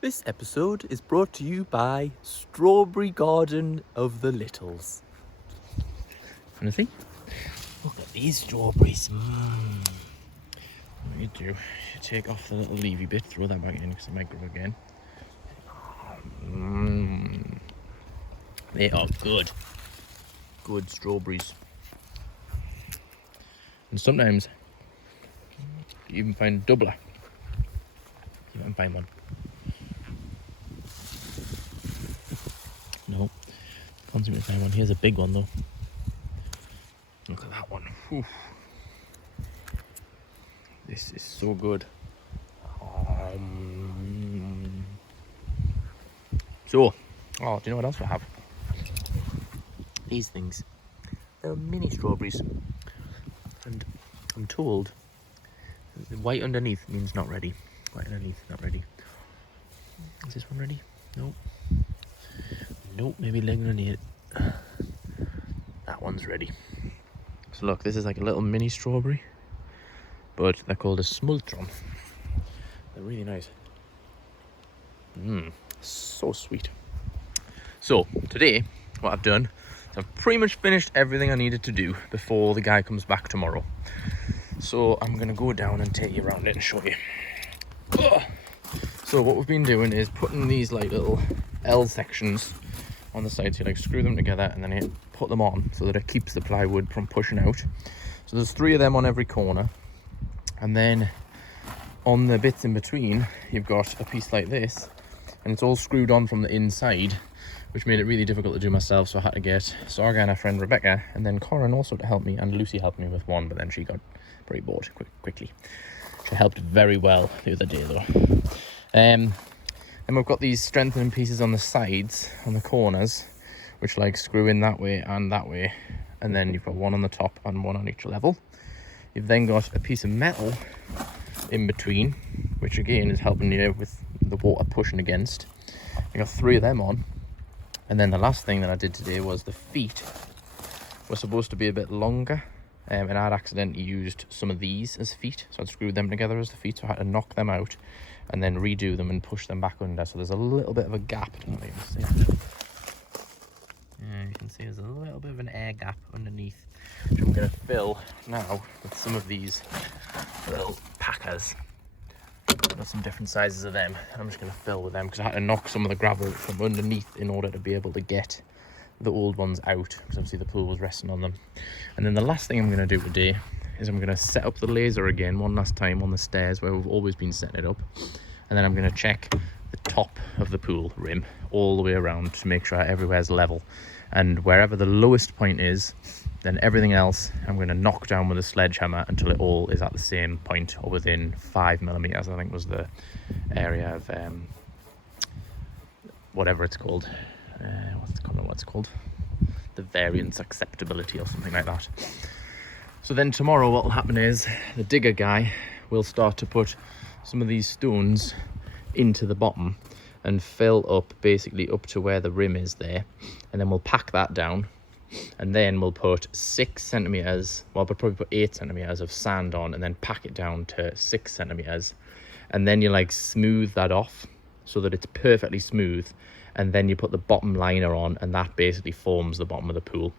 This episode is brought to you by Strawberry Garden of the Littles. Wanna see? Look at these strawberries. What you do, you take off the little leafy bit, throw that back in because it might grow again. They are good. Good strawberries. And sometimes you even find a doubler. You can find one. No, can't seem to find one. Here's a big one though. Look at that one. Whew. This is so good. Do you know what else we have? These things. They're mini strawberries. And I'm told the white underneath means not ready. White underneath, not ready. Is this one ready? Nope. Nope, maybe later on it. That one's ready. So look, this is like a little mini strawberry, but they're called a smultron. They're really nice. So sweet. So today, what I've done is I've pretty much finished everything I needed to do before the guy comes back tomorrow. So I'm gonna go down and take you around it and show you. So what we've been doing is putting these like little L sections on the side, so you like screw them together and then you put them on so that it keeps the plywood from pushing out. So there's 3 of them on every corner, and then on the bits in between you've got a piece like this, and it's all screwed on from the inside, which made it really difficult to do myself. So I had to get Saga and our friend Rebecca, and then Corin also to help me, and Lucy helped me with one, but then she got pretty bored quickly. She helped very well the other day though. And we've got these strengthening pieces on the sides, on the corners, which like screw in that way, and then you've got one on the top and one on each level. You've then got a piece of metal in between, which again is helping you with the water pushing against. I got 3 of them on, and then the last thing that I did today was the feet were supposed to be a bit longer, and I'd accidentally used some of these as feet, so I'd screwed them together as the feet, so I had to knock them out and then redo them and push them back under. So there's a little bit of a gap. I don't know if you can see. Yeah, you can see there's a little bit of an air gap underneath, which I'm going to fill now with some of these little packers. I've got some different sizes of them, and I'm just going to fill with them because I had to knock some of the gravel from underneath in order to be able to get the old ones out, because obviously the pool was resting on them. And then the last thing I'm going to do today is I'm going to set up the laser again one last time on the stairs where we've always been setting it up, and then I'm going to check the top of the pool rim all the way around to make sure everywhere's level, and wherever the lowest point is, then everything else I'm going to knock down with a sledgehammer until it all is at the same point, or within 5 millimeters I think was the area of whatever it's called. What's it called? The variance acceptability or something like that. So then tomorrow what will happen is the digger guy will start to put some of these stones into the bottom and fill up basically up to where the rim is there, and then we'll pack that down, and then we'll put 6 centimeters, well, we'll probably put 8 centimeters of sand on, and then pack it down to 6 centimeters, and then you like smooth that off so that it's perfectly smooth, and then you put the bottom liner on, and that basically forms the bottom of the pool.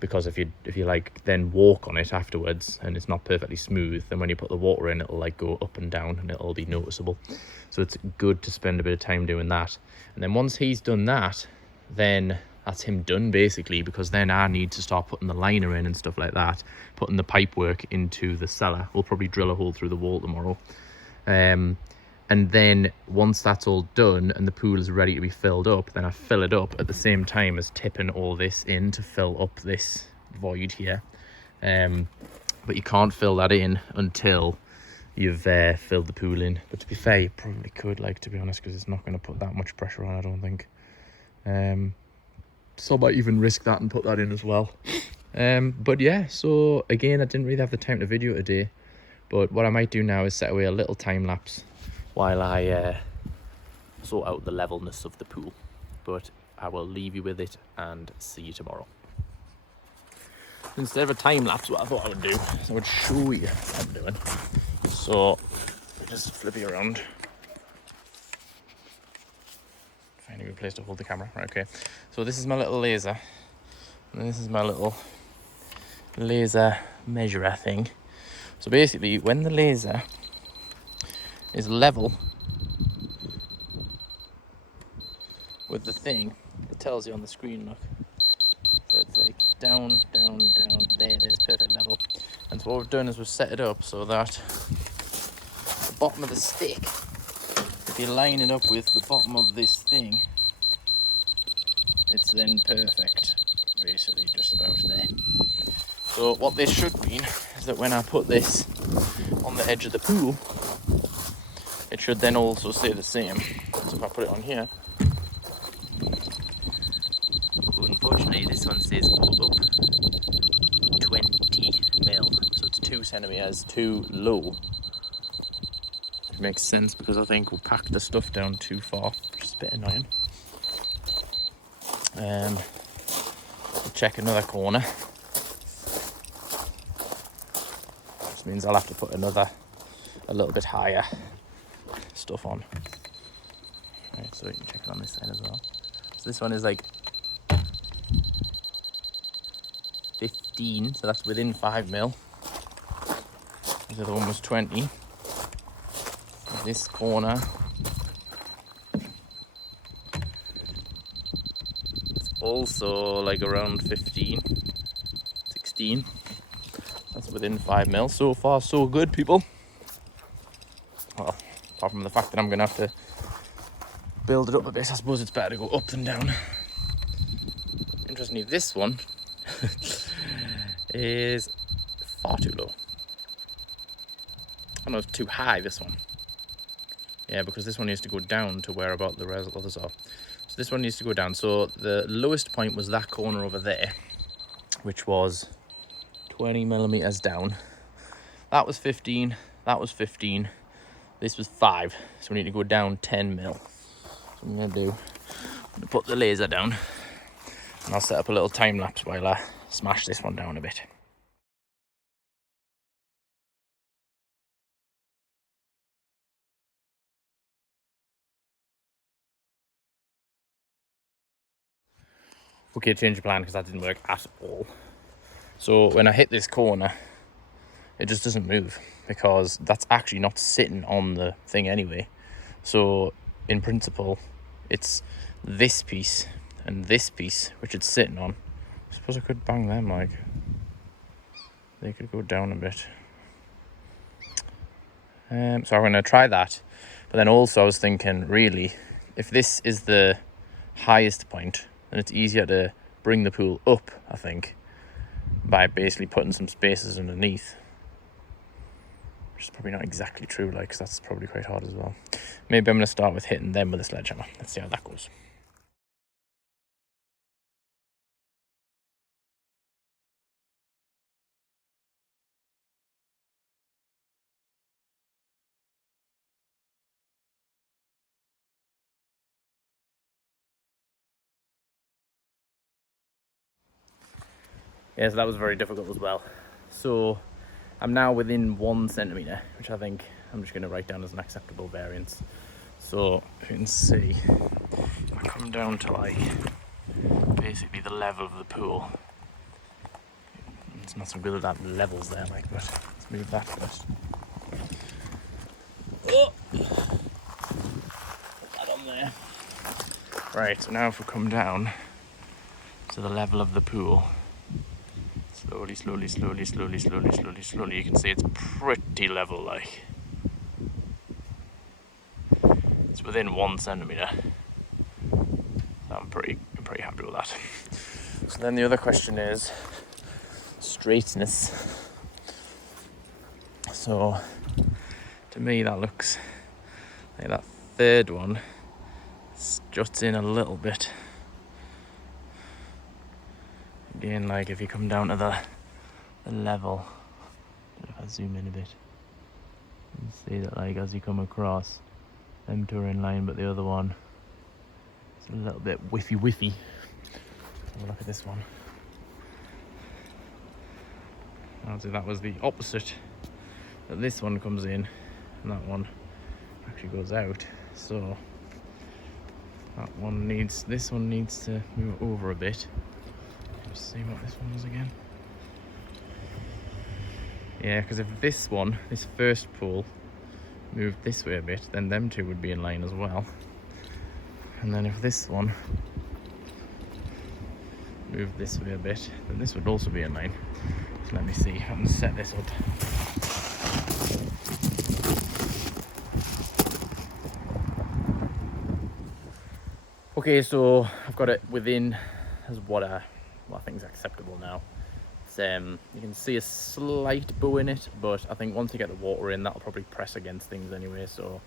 Because if you like then walk on it afterwards and it's not perfectly smooth, then when you put the water in, it'll like go up and down and it'll be noticeable. So it's good to spend a bit of time doing that. And then once he's done that, then that's him done basically, because then I need to start putting the liner in and stuff like that, putting the pipe work into the cellar. We'll probably drill a hole through the wall tomorrow. And then once that's all done and the pool is ready to be filled up, then I fill it up at the same time as tipping all this in to fill up this void here. But you can't fill that in until you've filled the pool in. But to be fair, you probably could, like, to be honest, because it's not going to put that much pressure on, I don't think. So I might even risk that and put that in as well. But yeah, so again, I didn't really have the time to video today. But what I might do now is set away a little time lapse while I sort out the levelness of the pool. But I will leave you with it and see you tomorrow. Instead of a time lapse, what I thought I would do is I would show you what I'm doing. So just flip it around. find a good place to hold the camera. Right, okay. So this is my little laser. And this is my little laser measurer thing. So basically, when the laser is level with the thing, it tells you on the screen, look. So it's like down, down, down, there it is, perfect level. And so what we've done is we've set it up so that the bottom of the stick, if you line it up with the bottom of this thing, it's then perfect, basically just about there. So what this should mean is that when I put this on the edge of the pool, it should then also say the same. So if I put it on here, unfortunately this one says go up 20 mil, so it's 2 centimeters too low. It makes sense because I think we'll pack the stuff down too far, which is a bit annoying. I'll check another corner. Which means I'll have to put a little bit higher stuff on. Right, so you can check it on this side as well. So this one is like 15, so that's within 5 mil. The other one was 20. This corner, it's also like around 15, 16. That's within 5 mil. So far, so good, people. Well, apart from the fact that I'm gonna have to build it up a bit, I suppose it's better to go up than down. Interestingly, this one is far too low. Oh no, it's too high, this one. Yeah, because this one needs to go down to where about the others are. So this one needs to go down. So the lowest point was that corner over there, which was 20 millimeters down. That was 15, that was 15, this was 5. So we need to go down 10 mil. So I'm gonna put the laser down and I'll set up a little time lapse while I smash this one down a bit. Okay, change of plan because that didn't work at all. So when I hit this corner, it just doesn't move because that's actually not sitting on the thing anyway. So in principle, it's this piece and this piece which it's sitting on. I suppose I could bang them, like they could go down a bit. So I'm going to try that. But then also I was thinking, really, if this is the highest point, then it's easier to bring the pool up, I think, by basically putting some spaces underneath. Which is probably not exactly true, like, because that's probably quite hard as well. Maybe I'm going to start with hitting them with a sledgehammer. Let's see how that goes. Yeah, so that was very difficult as well. So I'm now within 1 centimeter, which I think I'm just going to write down as an acceptable variance. So if you can see, if I come down to like basically the level of the pool, it's not so good at that levels there, like, but let's move that first. Oh, put that on there. Right, so now if we come down to the level of the pool, slowly, slowly, slowly, slowly, slowly, slowly, slowly, you can see it's pretty level, like. It's within 1 centimeter. So I'm pretty happy with that. So then the other question is straightness. So to me that looks like that third one juts in a little bit. Again, like if you come down to the level, if I zoom in a bit, you see that like as you come across, them two are in line, but the other one is a little bit whiffy. Have a look at this one. Obviously that was the opposite, that this one comes in and that one actually goes out. So This one needs to move over a bit. Just see what this one was again. Yeah, because if this first pole moved this way a bit, then them two would be in line as well. And then if this one moved this way a bit, then this would also be in line. So let me see, I can set this up. Okay, so I've got it within as what I think is acceptable now. It's, you can see a slight bow in it, but I think once you get the water in, that'll probably press against things anyway. So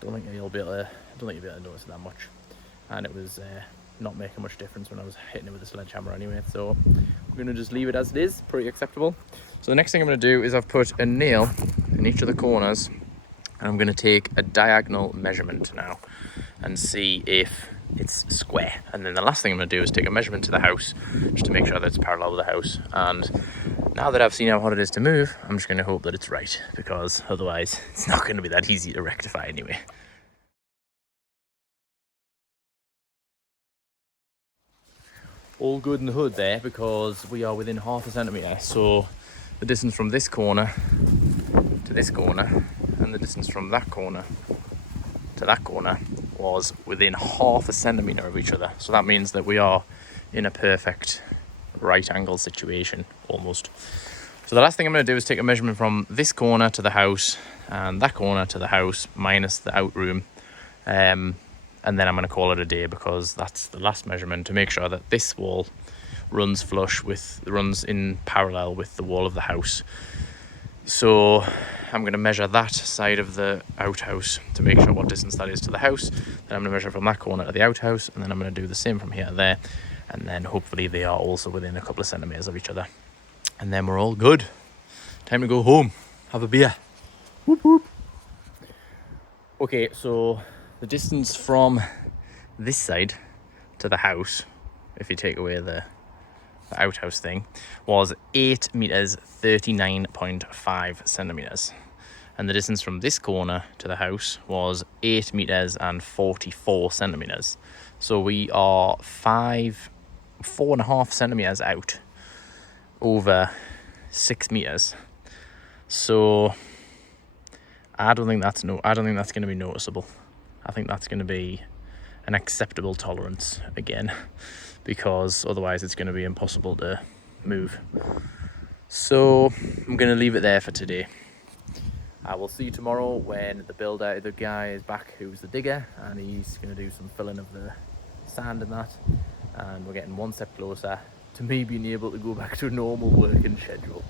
I don't think you'll be able to notice it that much. And it was not making much difference when I was hitting it with the sledgehammer anyway. So we're gonna just leave it as it is, pretty acceptable. So the next thing I'm gonna do is I've put a nail in each of the corners, and I'm gonna take a diagonal measurement now and see if it's square. And then the last thing I'm going to do is take a measurement to the house just to make sure that it's parallel with the house. And now that I've seen how hard it is to move, I'm just going to hope that it's right, because otherwise it's not going to be that easy to rectify anyway. All good in the hood there, because we are within ½ centimetre. So the distance from this corner to this corner and the distance from that corner to that corner was within ½ centimetre of each other. So that means that we are in a perfect right angle situation almost. So the last thing I'm going to do is take a measurement from this corner to the house and that corner to the house minus the out room, and then I'm going to call it a day, because that's the last measurement to make sure that this wall runs in parallel with the wall of the house. So I'm going to measure that side of the outhouse to make sure what distance that is to the house. Then I'm going to measure from that corner to the outhouse, and then I'm going to do the same from here to there, and then hopefully they are also within a couple of centimetres of each other. And then we're all good. Time to go home, have a beer. Whoop whoop. Okay, so the distance from this side to the house, if you take away the outhouse thing, was 8 meters 39.5 centimeters, and the distance from this corner to the house was 8 meters and 44 centimeters. So we are 4.5 centimeters out over 6 meters. So I don't think that's going to be noticeable. I think that's going to be an acceptable tolerance again, because otherwise it's going to be impossible to move. So I'm going to leave it there for today. I will see you tomorrow when the guy is back who's the digger, and he's going to do some filling of the sand and that, and we're getting one step closer to me being able to go back to a normal working schedule.